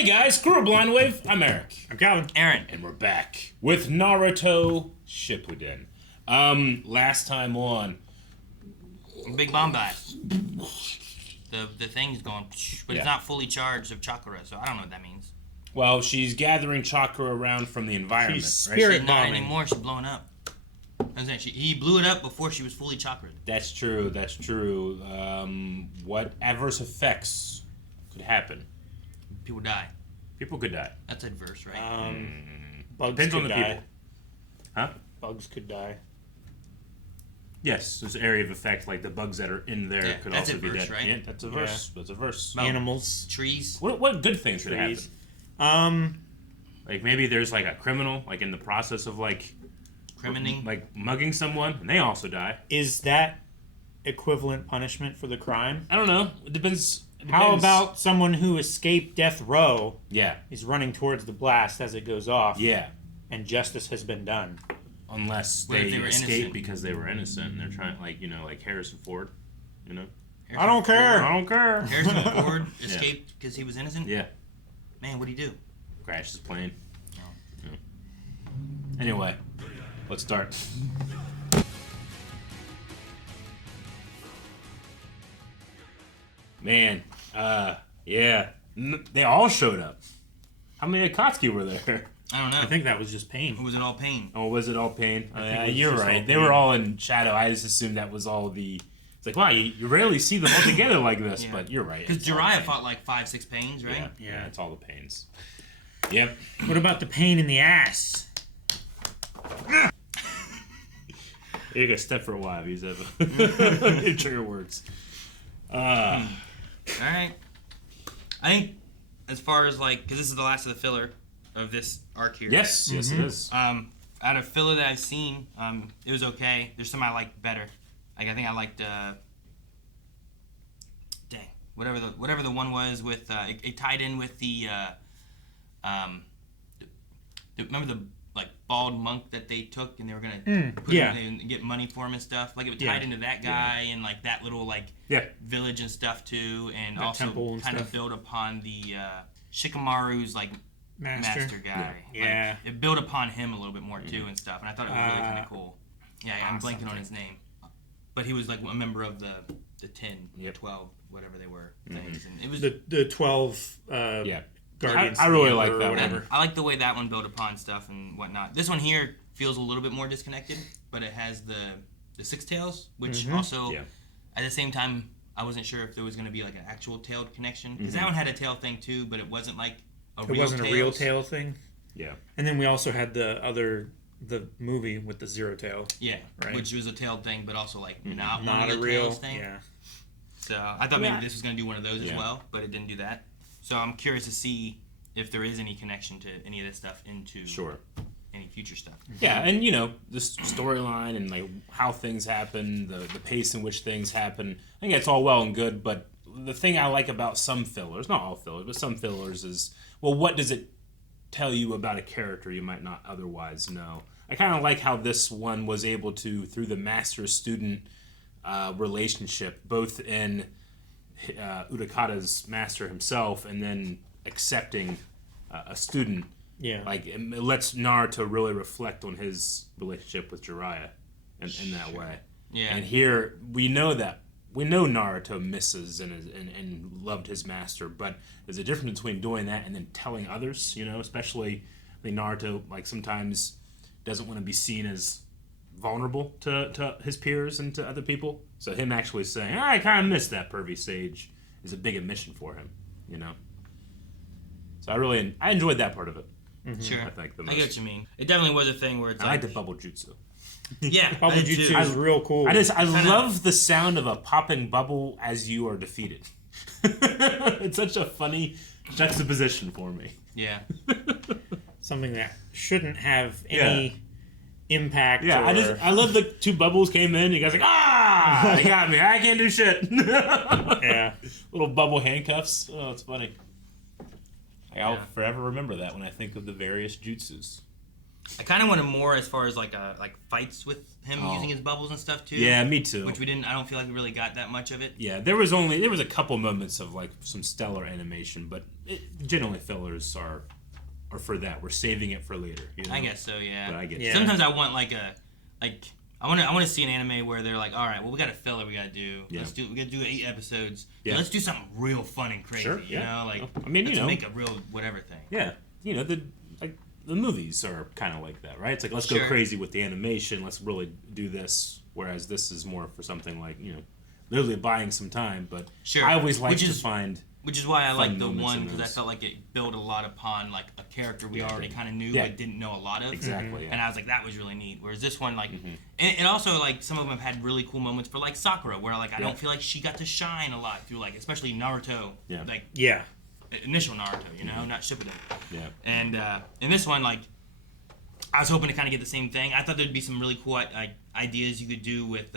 Hey guys, Crew of Blind Wave. I'm Eric. I'm Calvin. Aaron. And we're back with Naruto Shippuden. Last time on... Big bomb blast. The thing's going, but it's not fully charged of chakra, so I don't know what that means. Well, she's gathering chakra around from the environment, She's right? spirit She's not bombing. anymore, she's blowing up. He blew it up before she was fully chakra'd. That's true, that's true. What adverse effects could happen? People die. People could die. That's adverse, right? Bugs Depends could on the die. people. Huh? Bugs could die. Yes, there's an area of effect, like the bugs that are in there Yeah, could that's also be adverse, dead. right? Yeah, that's adverse. That's adverse. Well, Animals. Trees. What good things could happen? Trees. Like maybe there's like a criminal, like in the process of like Criminating. like mugging someone, and they also die. Is that equivalent punishment for the crime? I don't know. It depends. How about someone who escaped death row Yeah, is running towards the blast as it goes off, yeah. and justice has been done? Unless What if they they were escape innocent? because they were innocent, and they're trying, like like Harrison Ford, I don't care. I don't care. Harrison Ford escaped because he was innocent? Yeah, Man, what'd he do? crashed his plane. Oh. Yeah. Anyway, let's start. Man, yeah, they all showed up. How many Akatsuki were there? I don't know. I think that was just Or pain. was it all pain? Oh, was it all pain? I think it was You're just right. all They pain. were all in shadow. I just assumed that was all the... It's like, wow, you rarely see them all together like this, Yeah. but you're right. Because It's all Jiraiya pain. fought like 5-6 pains, right? Yeah, it's all the pains. Yep. What about the pain in the ass? You're going to step for a while, these have trigger words. Alright. I think as far as like, because this is the last of the filler of this arc here. Yes, yes it is. Out of filler that I've seen, it was okay. There's some I liked better. Like I think I liked whatever the one was with it tied in with the remember the like bald monk that they took and they were gonna put yeah. him and get money for him and stuff. Like it was Yeah. tied into that guy and like that little like Yeah. village and stuff too, and That also temple and kind of stuff. build upon the Shikamaru's like master guy. Yeah. Like, it built upon him a little bit more too and stuff, and I thought it was really kind of cool. Yeah, I'm blanking on something. his name, but he was like a member of the 10, Yep. 12, whatever they were things, and it was. The 12 Yeah. Guardians. I of the really Emperor like or that whatever. I like the way that one built upon stuff and whatnot. This one here feels a little bit more disconnected, but it has the six tails, which also Yeah. at the same time I wasn't sure if there was going to be like an actual tailed connection because that one had a tail thing too, but it wasn't like a It real wasn't tails. a real tail thing. Yeah. And then we also had the movie with the zero tail. Yeah, Right. which was a tailed thing, but also like not one Not of a the real tails thing. Yeah. So I thought maybe this was going to do one of those as Yeah. well, but it didn't do that. So I'm curious to see if there is any connection to any of this stuff into Sure. any future stuff. Yeah, and the storyline and like how things happen, the pace in which things happen. I think that's all well and good, but the thing I like about some fillers, not all fillers, but some fillers is, well, what does it tell you about a character you might not otherwise know? I kind of like how this one was able to, through the master-student relationship, both in Utakata's master himself and then accepting a student. Yeah. Like, it lets Naruto really reflect on his relationship with Jiraiya in that way. Yeah. And here, we know Naruto misses and loved his master, but there's a difference between doing that and then telling others, especially, I think Naruto, like, sometimes doesn't want to be seen as vulnerable to his peers and to other people. So him actually saying, I kind of miss that pervy sage is a big admission for him, So I enjoyed that part of it. Sure. I think the I most. get what you mean. It definitely was a thing where it's I like the bubble jutsu. Yeah, Bubble I did jutsu too. is real cool. I love the sound of a popping bubble as you are defeated. It's such a funny juxtaposition for me. Yeah. Something that shouldn't have any impact. Yeah, or... I love the two bubbles came in. You guys like, they got me. I can't do shit. Yeah. Little bubble handcuffs. Oh, it's funny. I'll forever remember that when I think of the various jutsus. I kind of wanted more as far as like fights with him using his bubbles and stuff too. Yeah, me too. Which we didn't. I don't feel like we really got that much of it. Yeah, there was a couple moments of like some stellar animation, but generally fillers are for that. We're saving it for later. You know? I guess so. Yeah. But I get Yeah. Sometimes I want I want to see an anime where they're like, all right, well we got a filler we got to do. Yeah. We got to do 8 episodes. Yeah. Let's do something real fun and crazy. Sure, You yeah. know, like I mean, let's you know. make a real whatever thing. Yeah, the movies are kind of like that, right? It's like let's go Sure. crazy with the animation. Let's really do this. Whereas this is more for something like literally buying some time. But Sure. I always like Which to is- find. Which is why I like the moments one in because I those. felt like it built a lot upon like a character we Yeah, already kind of knew yeah. but didn't know a lot of. Exactly. And I was like, that was really neat. Whereas this one, like, Mm-hmm. and also like some of them have had really cool moments for like Sakura, where like I Yeah. don't feel like she got to shine a lot through like especially Naruto, Yeah. like Yeah. initial Naruto, you know, not Shippuden. Yeah. And in this one, like, I was hoping to kind of get the same thing. I thought there'd be some really cool ideas you could do with.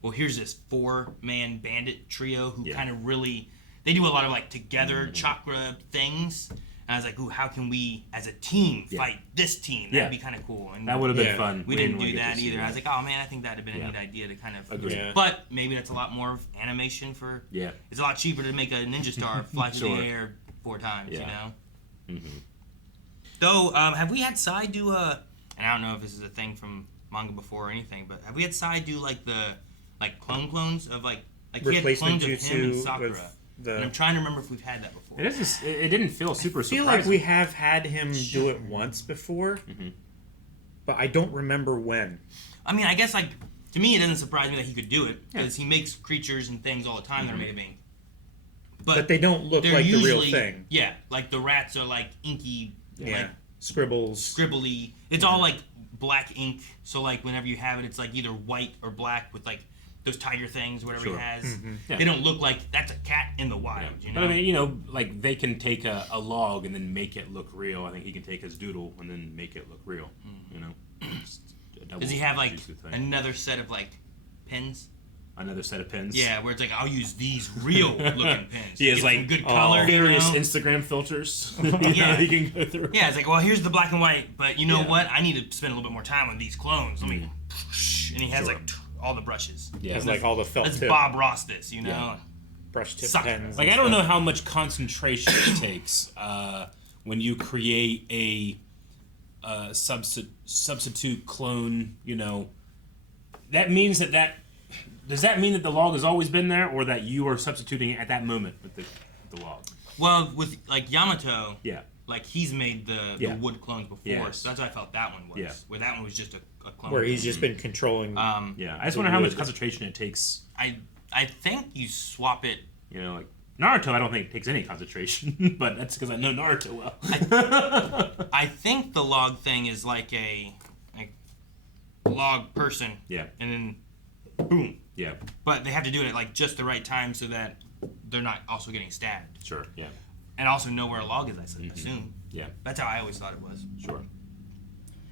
Well, here's this 4-man bandit trio who Yeah. kind of really. They do a lot of like together chakra things, and I was like, "Ooh, how can we as a team fight this team? That'd Yeah. be kind of cool." And That would have been Yeah. fun. we didn't really do get to that see either. that. I was like, "Oh man, I think that'd have been a Yeah. neat idea to kind of." Agreed. Yeah. But maybe that's a lot more of animation for. Yeah. It's a lot cheaper to make a ninja star fly through Sure. the air 4 times, Yeah. you know. Mm-hmm. Though, have we had Sai do a? And I don't know if this is a thing from manga before or anything, but have we had Sai do like the clones of like he had Replacement clones of him and jutsu Sakura? with And I'm the. trying to remember if we've had that before. It is. It didn't feel super I feel surprising. like we have had him do it once before, but I don't remember when. I mean, I guess like to me, it doesn't surprise me that he could do it because he makes creatures and things all the time that are made of ink. But they don't look they're like the real usually- thing. Yeah, like the rats are like inky, Yeah. like Scribbles. scribbly. It's all like black ink. So like whenever you have it, it's like either white or black with like those tiger things, whatever Sure. he has. Yeah. They don't look like that's a cat in the wild. Yeah. You But know. I mean, like they can take a log and then make it look real. I think he can take his doodle and then make it look real. You know. Just a double Does he have like jutsu thing. another set of like pens? Another set of pins? Yeah, where it's like I'll use these real looking pens. He has Get like some good color, various you know? Instagram filters. Yeah. he can go through. Yeah, it's like, well, here's the black and white, but you know Yeah. what? I need to spend a little bit more time on these clones. Let me, and he has Sure. like all the brushes. Yeah. Has like all the felt Let's tip, Bob Ross this, you know? Yeah. brush tip Suck. pens. Like and I don't know stuff. how much concentration it takes when you create a substitute clone. You know, that means that does that mean that the log has always been there, or that you are substituting it at that moment with the log? Well, with like Yamato, Yeah. like he's made the Yeah. wood clones before, Yes. so that's how I felt that one was. Yeah. Where that one was just a clone. Where he's just been controlling. Yeah. I just The wonder how much wood. concentration it takes. I think you swap it. You know, like Naruto, I don't think takes any concentration, but that's because I know Naruto well. I think the log thing is like a log person, Yeah. and then boom. Yeah. But they have to do it at like just the right time so that they're not also getting stabbed, Sure. Yeah. and also know where a log is. I assume. Yeah. That's how I always thought it was. Sure.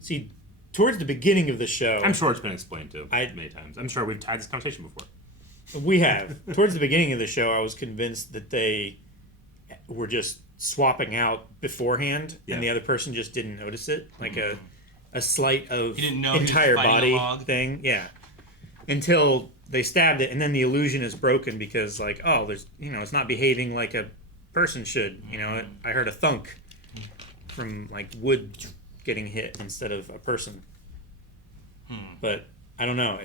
See, towards the beginning of the show, I'm sure it's been explained to I- many times. I'm sure we've had this conversation before. we have. Towards the beginning of the show, I was convinced that they were just swapping out beforehand, Yeah. and the other person just didn't notice it, like a slight of He didn't know he was entire fighting a body log. thing. Yeah, until they stabbed it, and then the illusion is broken because, like, oh, there's it's not behaving like a person should. I heard a thunk from like wood getting hit instead of a person. But I don't know.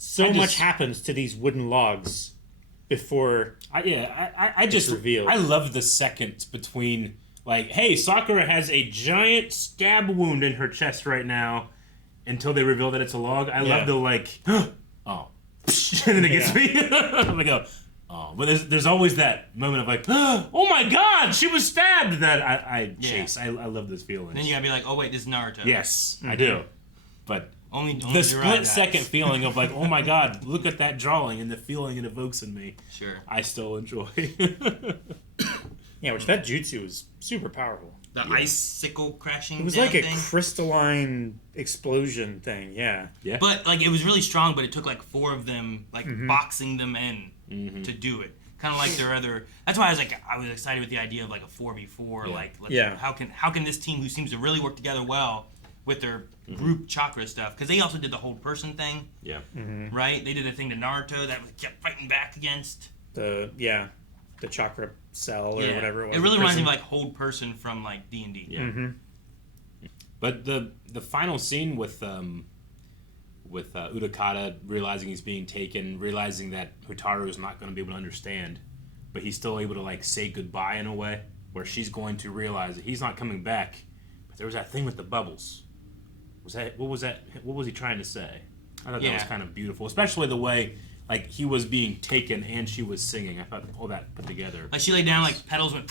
So much happens to these wooden logs before. I just revealed. I love the seconds between like, hey, Sakura has a giant stab wound in her chest right now, until they reveal that it's a log. I love the like, oh, and then it gets me. I'm like, oh, but there's always that moment of like, oh my God, she was stabbed. That I chase. I love those feelings. Then you gotta be like, oh wait, this is Naruto. Yes, I do. But Only the Jiraiya split dies. second feeling of like, oh my God, look at that drawing and the feeling it evokes in me. Sure. I still enjoy. Yeah, which that jutsu is super powerful. The icicle crashing. It was down like a thing. crystalline explosion thing. Yeah. Yeah. But like it was really strong, but it took like 4 of them like Mm-hmm. boxing them in to do it. Kind of like their other. That's why I was excited with the idea of like a 4v4. Yeah. Like, Yeah. how can this team who seems to really work together well with their group chakra stuff, because they also did the hold person thing. Yeah. Right? They did a thing to Naruto that was kept fighting back against. The chakra cell or whatever it was. It really reminds me of like hold person from like D&D. Yeah. But the final scene with Utakata realizing he's being taken, realizing that Hotaru is not going to be able to understand, but he's still able to like say goodbye in a way where she's going to realize that he's not coming back. But there was that thing with the bubbles. What was he trying to say? I thought that was kind of beautiful, especially the way like he was being taken and she was singing. I thought all that put together. Like she laid down, like petals went,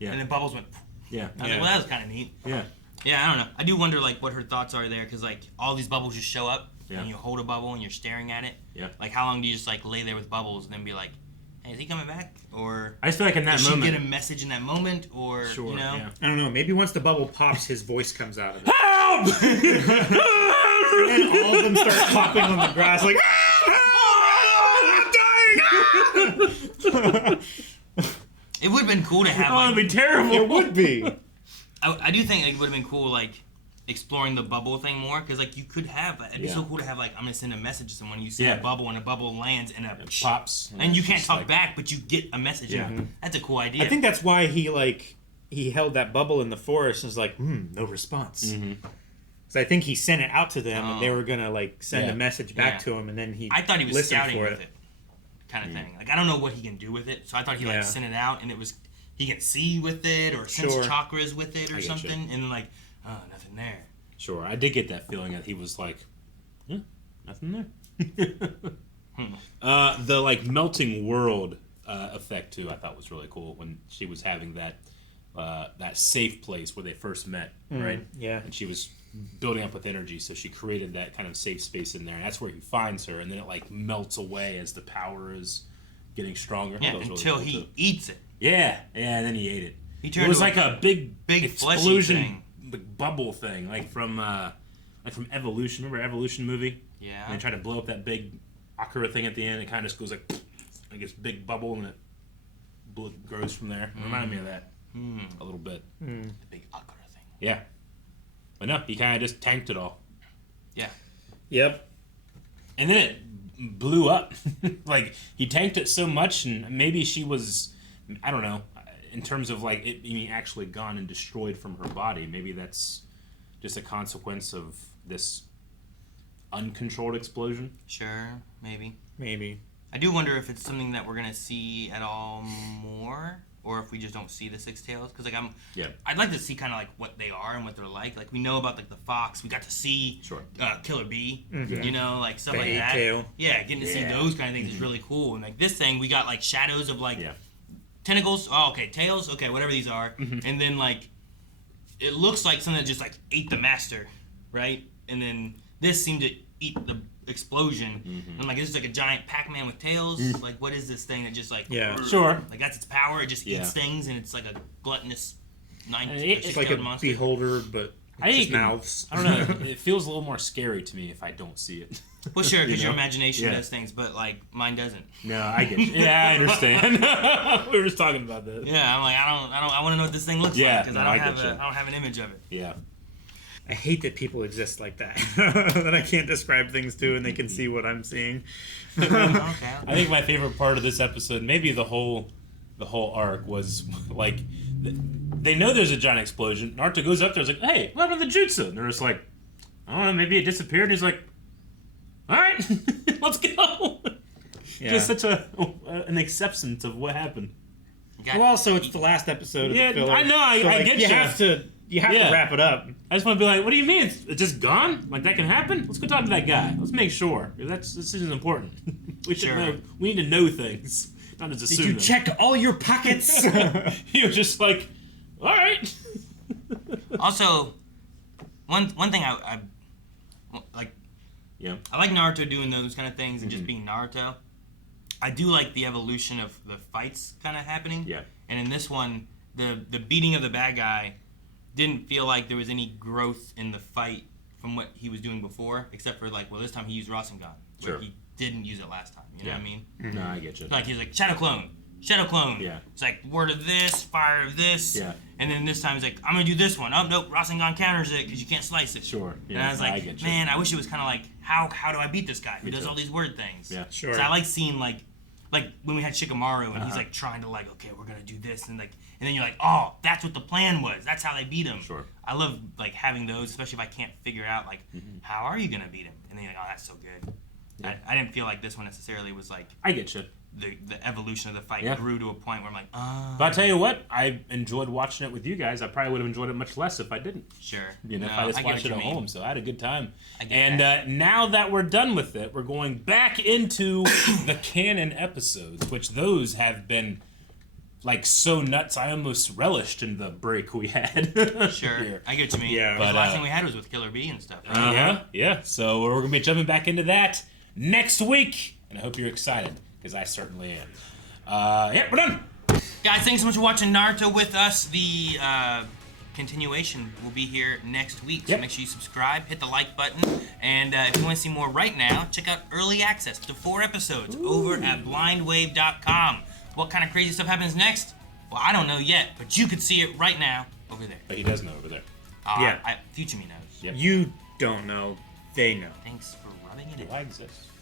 and then bubbles went. Yeah. I was like, well, that was kind of neat. Yeah. Yeah, I don't know. I do wonder like what her thoughts are there, because like all these bubbles just show up, Yeah. and you hold a bubble and you're staring at it. Yeah. Like how long do you just like lay there with bubbles and then be like, hey, is he coming back? Or I just feel like in that does moment, she get a message in that moment? Or sure, you know, yeah. I don't know. Maybe once the bubble pops, his voice comes out of it. Help! And all of them start popping on the grass like, I'm dying! it would have been cool to have. Oh, Like, it'd be terrible. It would be. I do think it would have been cool, like exploring the bubble thing more, because like you could have. It'd be so cool to have like I'm gonna send a message to someone. You say a bubble and a bubble lands and It pops, and you it's can't just talk like- back, but you get a message. Yeah. out. That's a cool idea. I think that's why he held that bubble in the forest and was like, no response. Because I think he sent it out to them and they were gonna like send a message back to him, and then I thought he was listened scouting for with it, kind of thing. Like I don't know what he can do with it, so I thought he like sent it out and it was he can see with it or sense chakras with it or something, and then like nothing there. Sure, I did get that feeling that he was like, nothing there. The like melting world effect too, I thought was really cool when she was having that safe place where they first met, right? Yeah. And she was building up with energy, so she created that kind of safe space in there, and that's where he finds her, and then it like melts away as the power is getting stronger. Yeah, That was really until cool, he too. eats it. Yeah, and then he ate it. He turned It was to like a big fleshy explosion, thing. bubble thing, like from Evolution. Remember Evolution movie? Yeah. And they try to blow up that big Akira thing at the end. It kind of just goes like this big bubble, and it grows from there. It reminded me of that a little bit. The big Akira thing. Yeah. But no, he kind of just tanked it all. Yeah. Yep. And then it blew up. Like, he tanked it so much, and maybe she was, I don't know, in terms of, like, it being actually gone and destroyed from her body. Maybe that's just a consequence of this uncontrolled explosion. Sure. Maybe. I do wonder if it's something that we're gonna see at all more, or if we just don't see the six tails. Because like I'd like to see kind of like what they are and what they're like. Like we know about like the fox. We got to see Killer Bee. You know, like stuff The like that. tail. Yeah, getting to see those kind of things is really cool. And like this thing, we got like shadows of like tentacles. Oh, okay, tails. Okay, whatever these are. And then like it looks like something that just like ate the master, right? And then this seemed to eat the explosion. I'm like, this is like a giant Pac-Man with tails. Like, what is this thing that just like Sure. like that's its power. It just eats things, and it's like a gluttonous It's like a monster. beholder, but just mouths. I don't know. It feels a little more scary to me if I don't see it. Well, sure, because your know? imagination does things, but like mine doesn't. No, I get you. Yeah, I understand. We were just talking about that. Yeah, I'm like, I want to know what this thing looks like because I don't have an image of it. Yeah. I hate that people exist like that. That I can't describe things to, and they can see what I'm seeing. Okay. I think my favorite part of this episode, maybe the whole arc, was like they know there's a giant explosion. Naruto goes up there, is like, "Hey, what happened to the jutsu?" And they're just like, "I don't know, maybe it disappeared." And he's like, "All right, let's go." Yeah. Just such an acceptance of what happened. Well, also, it's the last episode of the filler. I know. I get you. You have to wrap it up. I just want to be like, what do you mean? It's just gone? Like, that can happen? Let's go talk to that guy. Let's make sure. This is important. We should know. We need to know things, not just assume Did you them. check all your pockets? He was just like, all right. Also, one thing I like. Yeah. I like Naruto doing those kind of things and just being Naruto. I do like the evolution of the fights kind of happening. Yeah. And in this one, the beating of the bad guy didn't feel like there was any growth in the fight from what he was doing before, except for like, well, this time he used Rasengan. Sure. He didn't use it last time. You know what I mean? No, I get you. Like he's like Shadow Clone, Shadow Clone. Yeah. It's like, word of this, fire of this. Yeah. And then this time it's like, I'm going to do this one. Oh, nope, Rasengan counters it because you can't slice it. Sure. Yeah. And I was like, get you. man, I wish it was kind of like, how do I beat this guy who Me does too. all these word things? Yeah. Sure. So I like seeing like when we had Shikamaru and he's Uh-huh. like trying to like, okay, we're going to do this. And then you're like, oh, that's what the plan was. That's how they beat him. Sure. I love like having those, especially if I can't figure out like, how are you going to beat him? And then you're like, oh, that's so good. Yeah. I didn't feel like this one necessarily was like I get you. the evolution of the fight Yeah. grew to a point where I'm like, oh. But I tell you what, I enjoyed watching it with you guys. I probably would have enjoyed it much less if I didn't. Sure. You know, No, if I just get watched what it you at mean. home. So I had a good time. I get And now that we're done with it, we're going back into the canon episodes, which those have been like so nuts. I almost relished in the break we had. Sure. here. I get what you mean. Yeah. 'Cause But, the last thing we had was with Killer Bee and stuff. Right? Uh-huh. Yeah. So we're gonna be jumping back into that next week, and I hope you're excited because I certainly am. Yeah, we're done. Guys, thanks so much for watching Naruto with us. The continuation will be here next week. So Yep. make sure you subscribe, hit the like button, and if you want to see more right now, check out early access to 4 episodes over at blindwave.com. What kind of crazy stuff happens next? Well, I don't know yet, but you could see it right now over there. But he does know over there. Yeah. Future me knows. Yep. You don't know. They know. Thanks for rubbing it in. Do I exist?